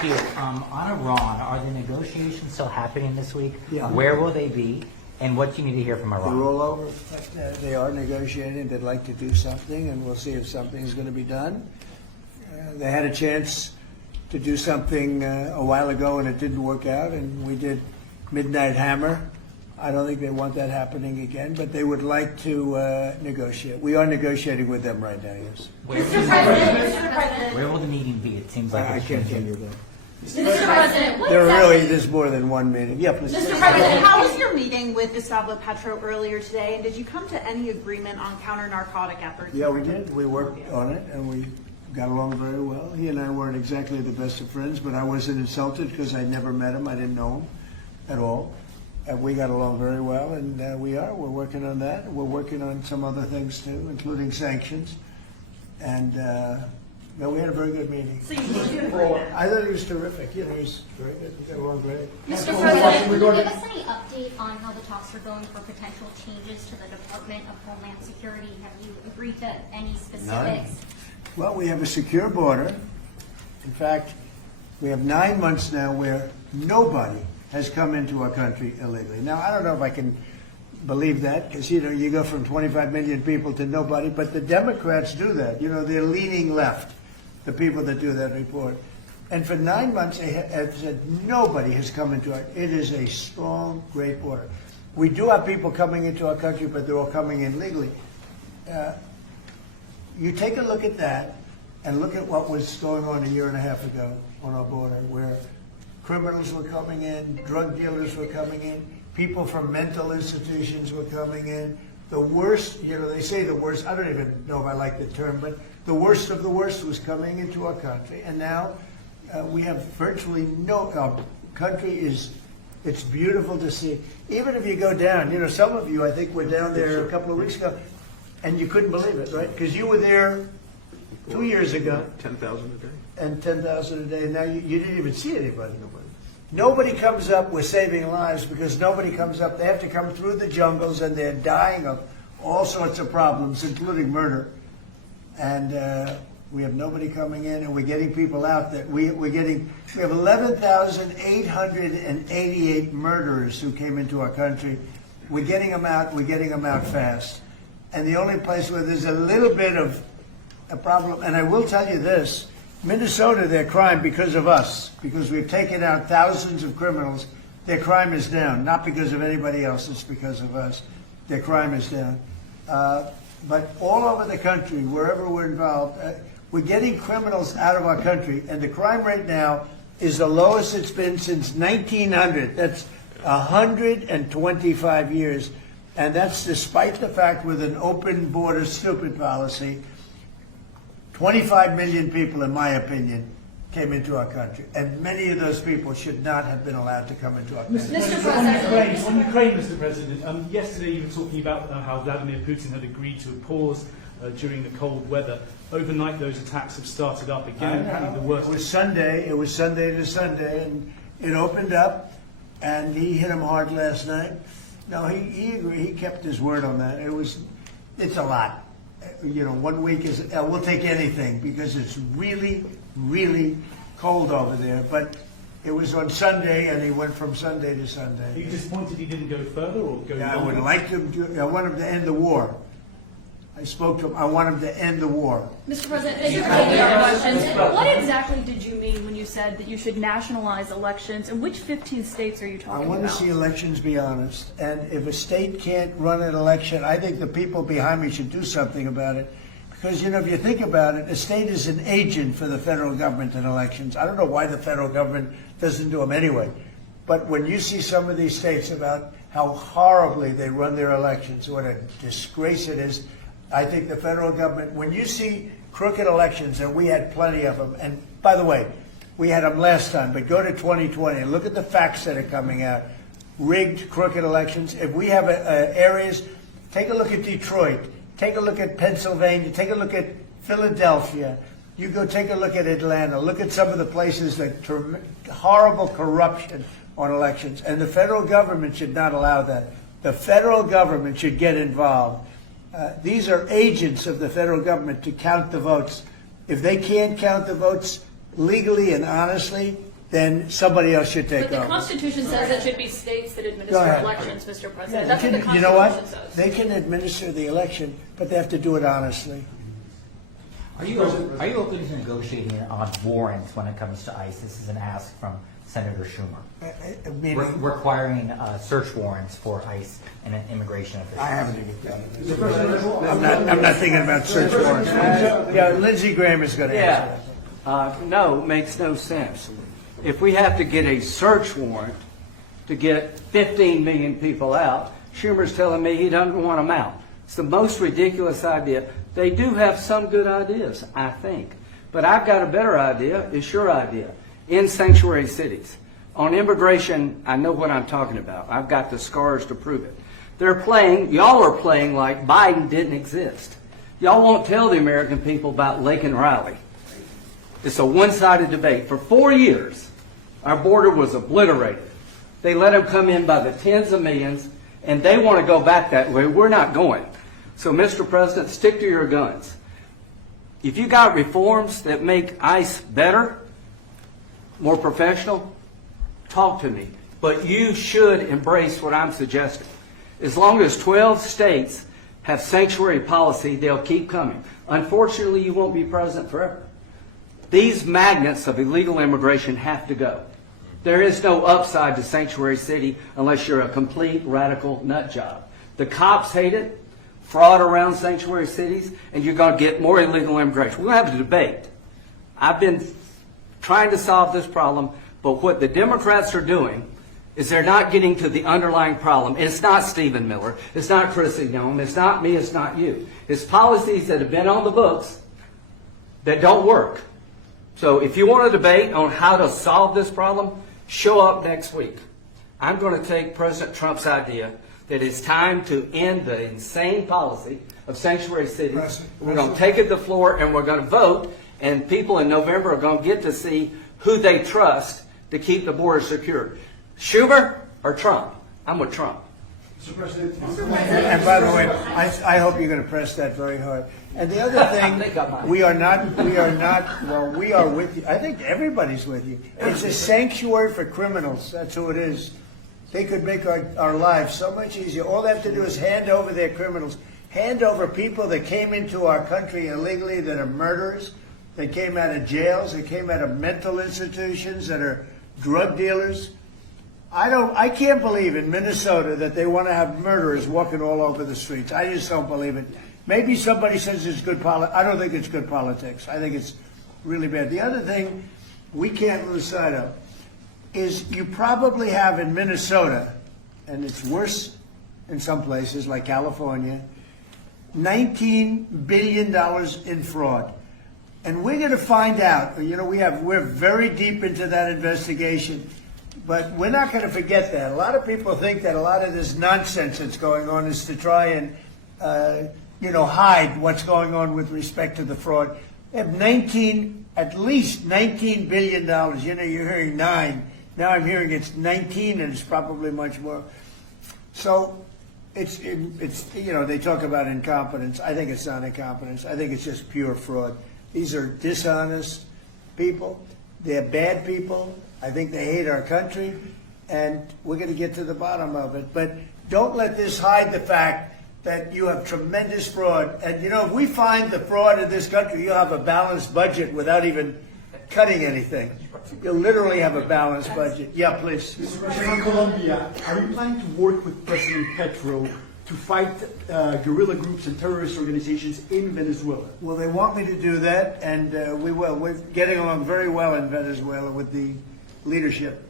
ask you, on Iran, are the negotiations still happening this week? Yeah. Where will they be? And what do you need to hear from Iran? They're all over. They are negotiating. They'd like to do something, and we'll see if something is going to be done. They had a chance to do something a while ago, and it didn't work out, and we did Midnight Hammer. I don't think they want that happening again, but they would like to negotiate. We are negotiating with them right now, yes. Where will the meeting be? It seems like I it's can't tell changing. you that. Mr. President, what There's more than one meeting. Yeah, please. Mr. President, how was your meeting with Gustavo Petro earlier today, and did you come to any agreement on counter-narcotic efforts? Yeah, we did. We worked on it, and we got along very well. He and I weren't exactly the best of friends, but I wasn't insulted because I never met him. I didn't know him at all. And we got along very well, and we're working on that. We're working on some other things, too, including sanctions. And we had a very good meeting. So you did do agreement. I thought it was terrific. You know, it was very good. We got along great. Mr. President, can you give us any update on how the talks are going for potential changes to the Department of Homeland Security? Have you agreed to any specifics? Well, we have a secure border. In fact, we have 9 months now where nobody has come into our country illegally. Now, I don't know if I can believe that, because, you go from 25 million people to nobody, but the Democrats do that. They're leaning left, the people that do that report. And for 9 months, they have said nobody has come into our. It is a strong, great border. We do have people coming into our country, but they're all coming in legally. You take a look at that and look at what was going on a year and a half ago on our border, where criminals were coming in, drug dealers were coming in, people from mental institutions were coming in. The worst, they say the worst, I don't even know if I like the term, but the worst of the worst was coming into our country. And now we have virtually our country it's beautiful to see. Even if you go down, some of you, I think, were down there a couple of weeks ago, and you couldn't believe it, right? Because you were there 2 years ago. 10,000 a day. And 10,000 a day. And now you didn't even see anybody. Nobody comes up. We're saving lives because nobody comes up. They have to come through the jungles, and they're dying of all sorts of problems, including murder. And we have nobody coming in, and we're getting people out. That we have 11,888 murderers who came into our country. We're getting them out. We're getting them out fast. And the only place where there's a little bit of a problem, and I will tell you this, Minnesota, their crime because of us, because we've taken out thousands of criminals, their crime is down. Not because of anybody else, it's because of us. Their crime is down. But all over the country, wherever we're involved, we're getting criminals out of our country, and the crime rate now is the lowest it's been since 1900. That's 125 years. And that's despite the fact with an open border stupid policy, 25 million people, in my opinion, came into our country. And many of those people should not have been allowed to come into our country. Mr. President. On Ukraine, Mr. President, yesterday you were talking about how Vladimir Putin had agreed to a pause during the cold weather. Overnight, those attacks have started up again. Apparently the worst. It was Sunday to Sunday, and it opened up, and he hit him hard last night. No, he agreed. He kept his word on that. It's a lot. 1 week is, we'll take anything because it's really, really cold over there. But it was on Sunday, and he went from Sunday to Sunday. Are you disappointed he didn't go further or go I longer? would like him to. I want him to end the war. I spoke to him. I want him to end the war. Mr. President, thank you for taking our questions. What exactly did you mean when you said that you should nationalize elections, and which 15 states are you I talking want about? to see elections be honest. And if a state can't run an election, I think the people behind me should do something about it. Because, if you think about it, a state is an agent for the federal government in elections. I don't know why the federal government doesn't do them anyway. But when you see some of these states about how horribly they run their elections, what a disgrace it is, I think the federal government, when you see crooked elections, and we had plenty of them, and by the way, we had them last time, but go to 2020 and look at the facts that are coming out. Rigged, crooked elections. If we have areas, take a look at Detroit, take a look at Pennsylvania, take a look at Philadelphia. You go take a look at Atlanta. Look at some of the places that horrible corruption on elections. And the federal government should not allow that. The federal government should get involved. These are agents of the federal government to count the votes. If they can't count the votes legally and honestly, then somebody else should take But the over. Constitution says it should be states that Go administer ahead. elections, Mr. Yeah, President. they That's what the can, you know what? Constitution says. They can administer the election, but they have to do it honestly. Are you open to negotiating on warrants when it comes to ICE? This is an ask from Senator Schumer. I mean, Requiring search warrants for ICE and immigration officials. I haven't even done it. I'm not thinking about search warrants. Yeah, Lindsey Graham is going to answer that. No, it makes no sense. If we have to get a search warrant to get 15 million people out, Schumer's telling me he doesn't want them out. It's the most ridiculous idea. They do have some good ideas, I think. But I've got a better idea. It's your idea. In sanctuary cities. On immigration, I know what I'm talking about. I've got the scars to prove it. Y'all are playing like Biden didn't exist. Y'all won't tell the American people about Lake and Riley. It's a one-sided debate. For 4 years, our border was obliterated. They let them come in by the tens of millions, and they want to go back that way. We're not going. So, Mr. President, stick to your guns. If you got reforms that make ICE better, more professional, talk to me. But you should embrace what I'm suggesting. As long as 12 states have sanctuary policy, they'll keep coming. Unfortunately, you won't be president forever. These magnets of illegal immigration have to go. There is no upside to sanctuary city unless you're a complete radical nut job. The cops hate it, fraud around sanctuary cities, and you're going to get more illegal immigration. We're going to have a debate. I've been trying to solve this problem, but what the Democrats are doing is they're not getting to the underlying problem. It's not Stephen Miller. It's not Chris Young. It's not me. It's not you. It's policies that have been on the books that don't work. So if you want a debate on how to solve this problem, show up next week. I'm going to take President Trump's idea that it's time to end the insane policy of sanctuary cities. We're going to take it to the floor and we're going to vote, and people in November are going to get to see who they trust to keep the border secure. Schumer or Trump? I'm with Trump. Mr. President, And by the way, I hope you're going to press that very hard. And the other thing, we are with you. I think everybody's with you. It's a sanctuary for criminals. That's who it is. They could make our lives so much easier. All they have to do is hand over their criminals, hand over people that came into our country illegally, that are murderers, that came out of jails, that came out of mental institutions, that are drug dealers. I can't believe in Minnesota that they want to have murderers walking all over the streets. I just don't believe it. Maybe somebody says it's good politics. I don't think it's good politics. I think it's really bad. The other thing we can't lose sight of is you probably have in Minnesota, and it's worse in some places like California, $19 billion in fraud. And we're going to find out, we're very deep into that investigation. But we're not going to forget that. A lot of people think that a lot of this nonsense that's going on is to try and, hide what's going on with respect to the fraud. They have at least $19 billion. You're hearing 9. Now I'm hearing it's 19, and it's probably much more. So it's they talk about incompetence. I think it's not incompetence. I think it's just pure fraud. These are dishonest people. They're bad people. I think they hate our country, and we're going to get to the bottom of it. But don't let this hide the fact that you have tremendous fraud. And, if we find the fraud in this country, you'll have a balanced budget without even cutting anything. You'll literally have a balanced budget. Yeah, please. Mr. President, in Colombia, are you planning to work with President Petro to fight guerrilla groups and terrorist organizations in Venezuela? Well, they want me to do that, and we will. We're getting along very well in Venezuela with the leadership.